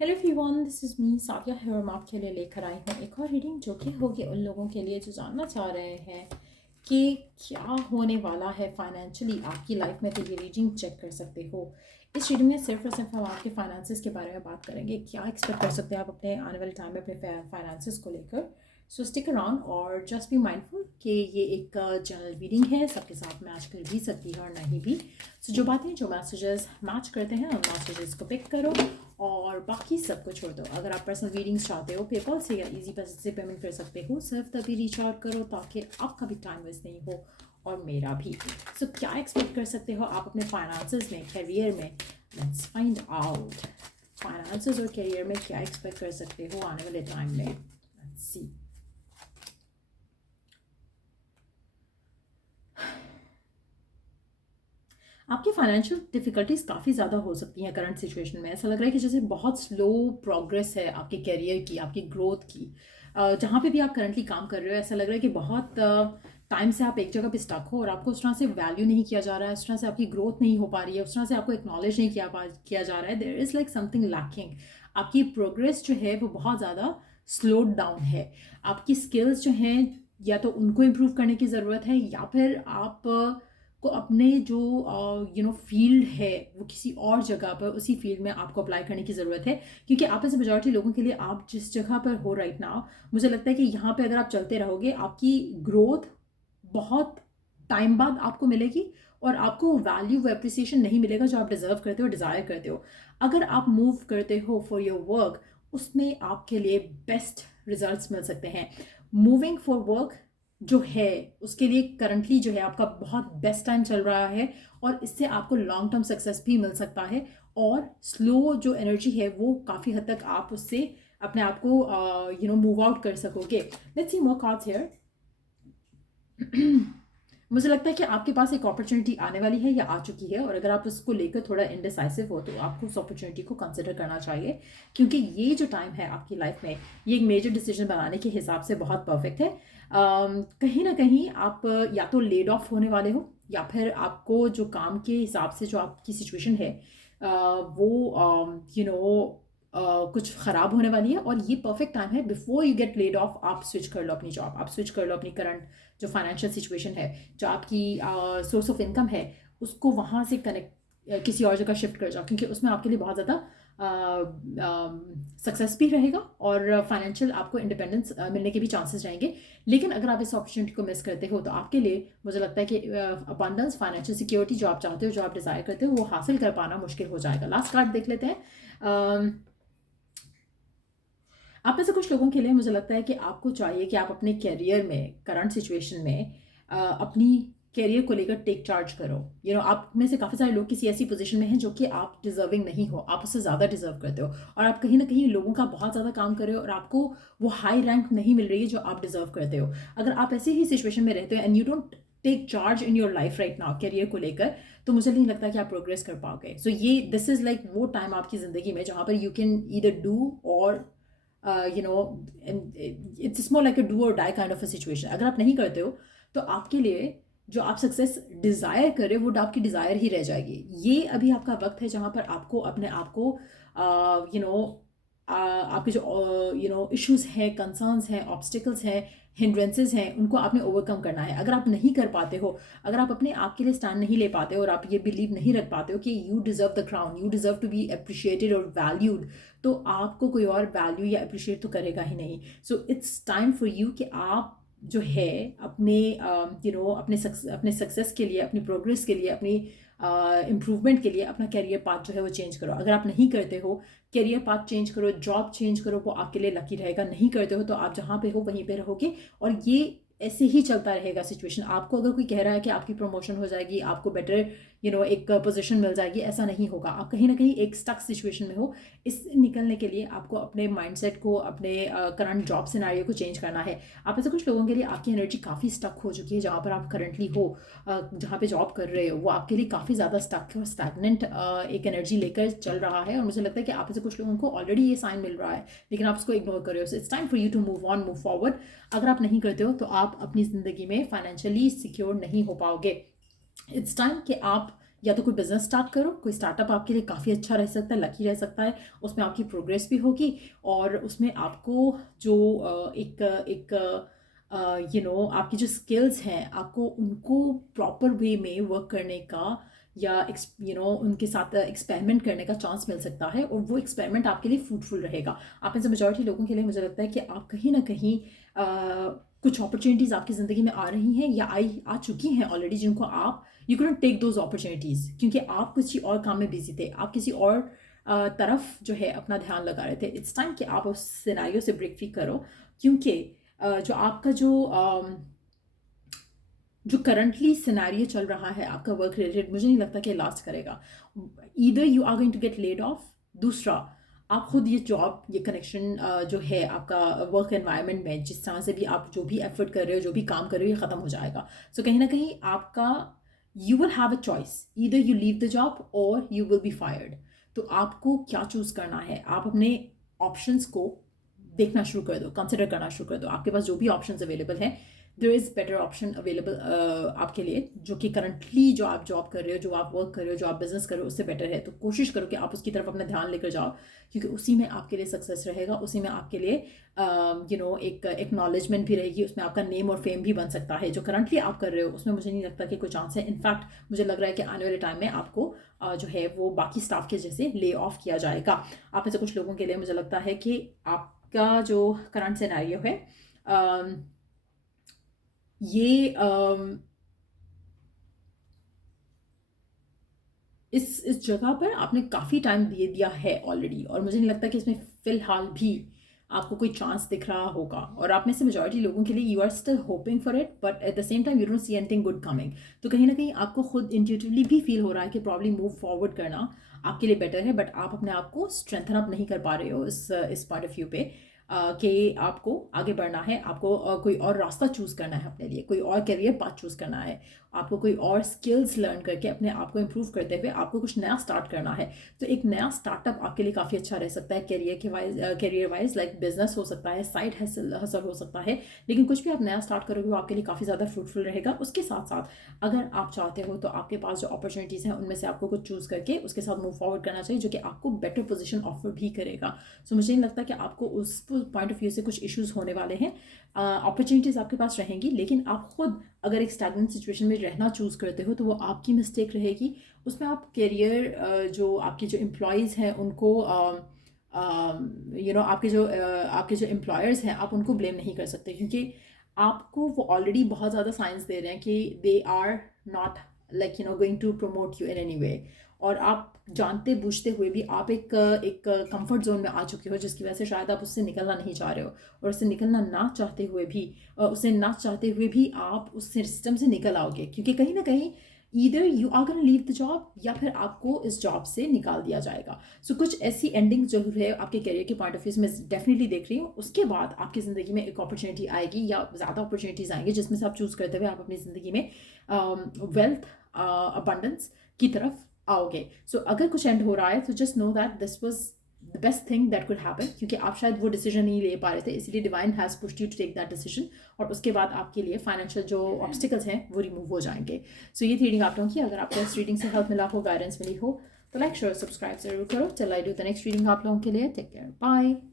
Hello everyone, this is me Sadia है और मैं आपके लिए लेकर आई हूँ एक और रीडिंग जो कि होगी उन लोगों के लिए जो जानना चाह रहे हैं कि क्या होने वाला है फाइनेंशियली आपकी लाइफ में। तो ये रीडिंग चेक कर सकते हो। इस रीडिंग में सिर्फ और सिर्फ हम आपके फाइनेंसेस के बारे में बात करेंगे, क्या एक्सपेक्ट कर सकते हैं आप अपने आने वाले टाइम में अपने फाइनेंसेस को लेकर। सो स्टिक अराउंड और जस्ट बी माइंडफुल कि ये एक जनरल रीडिंग है, सबके साथ मैच कर भी सकती है और नहीं भी। सो जो बातें जो मैसेजेस मैच करते हैं उन मैसेजेस को पिक करो और बाकी सब को छोड़ दो। अगर आप पर्सनल रीडिंग्स चाहते हो पेपल से या इजी पैसे से पेमेंट कर सकते हो, सिर्फ तभी रीच आउट करो ताकि आपका भी टाइम वेस्ट नहीं हो और मेरा भी। सो क्या एक्सपेक्ट कर सकते हो आप अपने फाइनेंसेस में, करियर में? Let's find out. फाइनेंसेस और करियर में क्या एक्सपेक्ट कर सकते हो आने वाले टाइम में? Let's see. आपकी फाइनेंशियल डिफ़िकल्टीज़ काफ़ी ज़्यादा हो सकती हैं करंट सिचुएशन में। ऐसा लग रहा है कि जैसे बहुत स्लो प्रोग्रेस है आपके करियर की, आपकी ग्रोथ की। जहाँ पे भी आप करंटली काम कर रहे हो, ऐसा लग रहा है कि बहुत टाइम से आप एक जगह पे स्टक हो और आपको उस तरह से वैल्यू नहीं किया जा रहा है, उस तरह से आपकी ग्रोथ नहीं हो पा रही है, उस तरह से आपको एक्नॉलेज नहीं किया जा रहा है। There is like something lacking. आपकी प्रोग्रेस जो है वो बहुत ज़्यादा स्लोड डाउन है। आपकी स्किल्स जो हैं या तो उनको इम्प्रूव करने की ज़रूरत है या फिर आप को अपने जो फील्ड है वो किसी और जगह पर उसी फील्ड में आपको अप्लाई करने की ज़रूरत है। क्योंकि आप ऐसे मेजॉरिटी लोगों के लिए आप जिस जगह पर हो राइट नाउ, मुझे लगता है कि यहाँ पे अगर आप चलते रहोगे आपकी ग्रोथ बहुत टाइम बाद आपको मिलेगी और आपको वैल्यू व एप्रिसिएशन नहीं मिलेगा जो आप डिज़र्व करते हो, डिज़ायर करते हो। अगर आप मूव करते हो फॉर योर वर्क, उसमें आपके लिए बेस्ट रिजल्ट्स मिल सकते हैं। मूविंग फॉर वर्क जो है उसके लिए करंटली जो है आपका बहुत बेस्ट टाइम चल रहा है और इससे आपको लॉन्ग टर्म सक्सेस भी मिल सकता है। और स्लो जो एनर्जी है वो काफ़ी हद तक आप उससे अपने आप को मूव आउट कर सकोगे। Let's see more cards here. मुझे लगता है कि आपके पास एक अपॉर्चुनिटी आने वाली है या आ चुकी है और अगर आप उसको लेकर थोड़ा इनडिसाइसिव हो तो आपको उस अपॉर्चुनिटी को कंसिडर करना चाहिए। क्योंकि ये जो टाइम है आपकी लाइफ में, ये एक मेजर डिसीजन बनाने के हिसाब से बहुत परफेक्ट है। कहीं ना कहीं आप या तो लेड ऑफ होने वाले हो या फिर आपको जो काम के हिसाब से जो आपकी सिचुएशन है वो कुछ ख़राब होने वाली है और ये परफेक्ट टाइम है। Before you get laid of आप स्विच कर लो अपनी जॉब, आप स्विच कर लो अपनी करंट जो फाइनेंशियल सिचुएशन है, जो आपकी सोर्स ऑफ इनकम है, उसको वहाँ से कनेक्ट किसी और जगह शिफ्ट कर जाओ। क्योंकि उसमें आपके लिए बहुत ज़्यादा सक्सेस भी रहेगा और फाइनेंशियल आपको इंडिपेंडेंस मिलने के भी चांसेस रहेंगे। लेकिन अगर आप इस अपॉर्चुनिटी को मिस करते हो तो आपके लिए मुझे लगता है कि अबंडेंस, फाइनेंशियल सिक्योरिटी जो आप चाहते हो, जो आप डिज़ायर करते हो, वो हासिल कर पाना मुश्किल हो जाएगा। लास्ट कार्ड देख लेते हैं। आप में से कुछ लोगों के लिए मुझे लगता है कि आपको चाहिए कि आप अपने करियर में, करंट सिचुएशन में अपनी करियर को लेकर टेक चार्ज करो। आप में से काफ़ी सारे लोग किसी ऐसी पोजीशन में हैं जो कि आप डिजर्विंग नहीं हो, आप उससे ज़्यादा डिजर्व करते हो और आप कहीं ना कहीं लोगों का बहुत ज़्यादा काम कर रहे हो और आपको वो हाई रैंक नहीं मिल रही है जो आप डिजर्व करते हो। अगर आप ऐसी ही सिचुएशन में रहते हो and you don't take charge in your life right now career को लेकर, तो मुझे नहीं लगता कि आप प्रोग्रेस कर पाओगे। सो ये दिस इज़ लाइक वो टाइम आपकी ज़िंदगी में जहाँ पर you can either do or it's more like a do or die kind of a situation. अगर आप नहीं करते हो तो आपके लिए जो आप सक्सेस डिज़ायर कर रहे हो वो आपकी डिज़ायर ही रह जाएगी। ये अभी आपका वक्त है जहाँ पर आपको अपने आप को आपके जो इश्यूज हैं, कंसर्न्स हैं, ऑब्स्टिकल्स हैं, हिंड्रेंसेस हैं, उनको आपने ओवरकम करना है। अगर आप नहीं कर पाते हो, अगर आप अपने आप के लिए स्टैंड नहीं ले पाते हो और आप ये बिलीव नहीं रख पाते हो कि you deserve the crown, you deserve to be appreciated और वैल्यूड, तो आपको कोई और वैल्यू या अप्रिशिएट तो करेगा ही नहीं। सो इट्स टाइम फॉर यू कि आप जो है अपने अपने सक्सेस के लिए, अपनी प्रोग्रेस के लिए, अपनी इम्प्रूवमेंट के लिए अपना कैरियर पाथ जो है वो चेंज करो। अगर आप नहीं करते हो, कैरियर पाथ चेंज करो, जॉब चेंज करो, वो आपके लिए लकी रहेगा। नहीं करते हो तो आप जहाँ पे हो वहीं पे रहोगे और ये ऐसे ही चलता रहेगा सिचुएशन। आपको अगर कोई कह रहा है कि आपकी प्रमोशन हो जाएगी, आपको बेटर एक पोजीशन मिल जाएगी, ऐसा नहीं होगा। आप कहीं ना कहीं एक स्टक सिचुएशन में हो। इससे निकलने के लिए आपको अपने माइंडसेट को, अपने करंट जॉब सिनेरियो को चेंज करना है। आप ऐसे कुछ लोगों के लिए आपकी एनर्जी काफ़ी स्टक हो चुकी है जहाँ पर आप करंटली हो, जहाँ पे जॉब कर रहे हो, वो आपके लिए काफ़ी ज़्यादा स्टक है और स्टैगनेंट एक एनर्जी लेकर चल रहा है। और मुझे लगता है कि आप ऐसे कुछ लोगों को ऑलरेडी ये साइन मिल रहा है लेकिन आप उसको इग्नोर कर रहे हो। So it's time for you to move on, move forward. अगर आप नहीं करते हो तो आप अपनी ज़िंदगी में फाइनेंशियली सिक्योर नहीं हो पाओगे। इट्स टाइम कि आप या तो कोई बिजनेस स्टार्ट करो, कोई स्टार्टअप आपके लिए काफ़ी अच्छा रह सकता है, लकी रह सकता है, उसमें आपकी प्रोग्रेस भी होगी और उसमें आपको जो एक एक आपकी जो स्किल्स हैं आपको उनको प्रॉपर वे में वर्क करने का या उनके साथ एक्सपेरिमेंट करने का चांस मिल सकता है और वो एक्सपेरिमेंट आपके लिए फ्रूटफुल रहेगा। आप में से मेजॉरिटी लोगों के लिए मुझे लगता है कि आप कहीं ना कहीं कुछ अपॉर्चुनिटीज़ आपकी ज़िंदगी में आ रही हैं या आ चुकी हैं ऑलरेडी, जिनको आप you can take those opportunities क्योंकि आप किसी और काम में बिजी थे, आप किसी और तरफ जो है अपना ध्यान लगा रहे थे। इट्स टाइम कि आप उस सिनेरियो से ब्रेक फ्री करो क्योंकि जो आपका जो करंटली सिनेरियो चल रहा है आपका वर्क रिलेटेड, मुझे नहीं लगता कि लास्ट करेगा। Either you are going to get laid off, दूसरा आप खुद ये जॉब ये कनेक्शन जो है आपका वर्क एनवायरनमेंट में जिस तरह से भी आप जो भी एफर्ट कर रहे हो जो भी काम कर रहे हो ये ख़त्म हो जाएगा। सो कहीं ना कहीं आपका you will have a choice, either you leave the job और यू विल बी फायर्ड। तो आपको क्या चूज़ करना है? आप अपने ऑप्शंस को देखना शुरू कर दो, कंसिडर करना शुरू कर दो। आपके पास जो भी ऑप्शंस अवेलेबल हैं, there is better option available आपके लिए, जो कि करंटली जो आप जॉब कर रहे हो, जो आप वर्क कर रहे हो, जो आप बिजनेस कर रहे हो उससे बेटर है। तो कोशिश करो कि आप उसकी तरफ अपना ध्यान लेकर जाओ क्योंकि उसी में आपके लिए सक्सेस रहेगा, उसी में आपके लिए एक एक्नॉलेजमेंट भी रहेगी, उसमें आपका नेम और फेम भी बन सकता है। जो करंटली आप कर रहे हो उसमें मुझे नहीं लगता कि कोई चांस है। इनफैक्ट मुझे लग रहा है कि आने वाले टाइम में आपको जो है वो बाकी स्टाफ के जैसे ले ऑफ किया जाएगा। आप में से कुछ लोगों के लिए मुझे लगता है कि आपका जो करंट सिनेरियो है ये इस जगह पर आपने काफ़ी टाइम दे दिया है ऑलरेडी और मुझे नहीं लगता कि इसमें फ़िलहाल भी आपको कोई चांस दिख रहा होगा। और आप में से मेजॉरिटी लोगों के लिए you are still hoping for it but at the same time you don't see anything good coming. तो कहीं ना कहीं आपको खुद इंट्यूटिवली भी फील हो रहा है कि प्रॉब्ली मूव फॉरवर्ड करना आपके लिए बेटर है, बट आप अपने आप को स्ट्रेंथन अप नहीं कर पा रहे हो इस पॉइंट ऑफ व्यू पे कि आपको आगे बढ़ना है, आपको कोई और रास्ता चूज़ करना है अपने लिए, कोई और करियर पाथ चूज़ करना है, आपको कोई और स्किल्स लर्न करके अपने आप को इम्प्रूव करते हुए आपको कुछ नया स्टार्ट करना है। तो एक नया स्टार्टअप आपके लिए काफ़ी अच्छा रह सकता है करियर वाइज, लाइक बिजनेस हो सकता है, साइड हसल हो सकता है, लेकिन कुछ भी आप नया स्टार्ट करोगे वो आपके लिए काफ़ी ज़्यादा फ्रूटफुल रहेगा। उसके साथ साथ अगर आप चाहते हो तो आपके पास जो अपॉर्चुनिटीज़ हैं उनमें से आपको कुछ चूज़ करके उसके साथ मूव फॉरवर्ड करना चाहिए जो कि आपको बेटर पोजिशन ऑफर भी करेगा। सो मुझे नहीं लगता कि आपको उस पॉइंट ऑफ व्यू से कुछ इश्यूज़ होने वाले हैं। अपॉर्चुनिटीज़ आपके पास रहेंगी, लेकिन आप खुद अगर एक स्टैग्नेंट सिचुएशन में रहना चूज़ करते हो तो वो आपकी मिस्टेक रहेगी। उसमें आप करियर जो आपके जो एम्प्लॉयज़ हैं उनको आपके जो एम्प्लॉयर्स हैं आप उनको ब्लेम नहीं कर सकते क्योंकि आपको वो ऑलरेडी बहुत ज़्यादा साइंस दे रहे हैं कि they are not going to promote you in any way. और आप जानते बूझते हुए भी आप एक कंफर्ट जोन में आ चुके हो जिसकी वजह से शायद आप उससे निकलना नहीं चाह रहे हो, और उससे निकलना ना चाहते हुए भी आप उस सिस्टम से निकल आओगे क्योंकि कहीं ना कहीं either you are gonna leave the job या फिर आपको इस जॉब से निकाल दिया जाएगा। सो कुछ ऐसी एंडिंग जो है आपके करियर के पॉइंट ऑफ व्यू से मैं डेफिनेटली देख रही हूँ। उसके बाद आपकी ज़िंदगी में एक अपॉर्चुनिटी आएगी या ज़्यादा अपॉर्चुनिटीज़ आएंगी जिसमें से आप चूज़ करते हुए आप अपनी ज़िंदगी में वेल्थ अबंडेंस की तरफ आओगे। सो अगर कुछ एंड हो रहा है तो just know that this was the best thing that could happen क्योंकि आप शायद वो डिसीजन नहीं ले पा रहे थे, इसलिए divine has pushed you to take that decision और उसके बाद आपके लिए फाइनेंशियल जो ऑब्स्टिकल्स हैं वो रिमूव हो जाएंगे। सो ये थी रीडिंग आप लोगों की। अगर आपको इस रीडिंग से हेल्प मिला हो, गाइडेंस मिली हो तो लाइक शेयर सब्सक्राइब जरूर करो। चल I do the next reading आप लोगों के लिए। Take care, bye.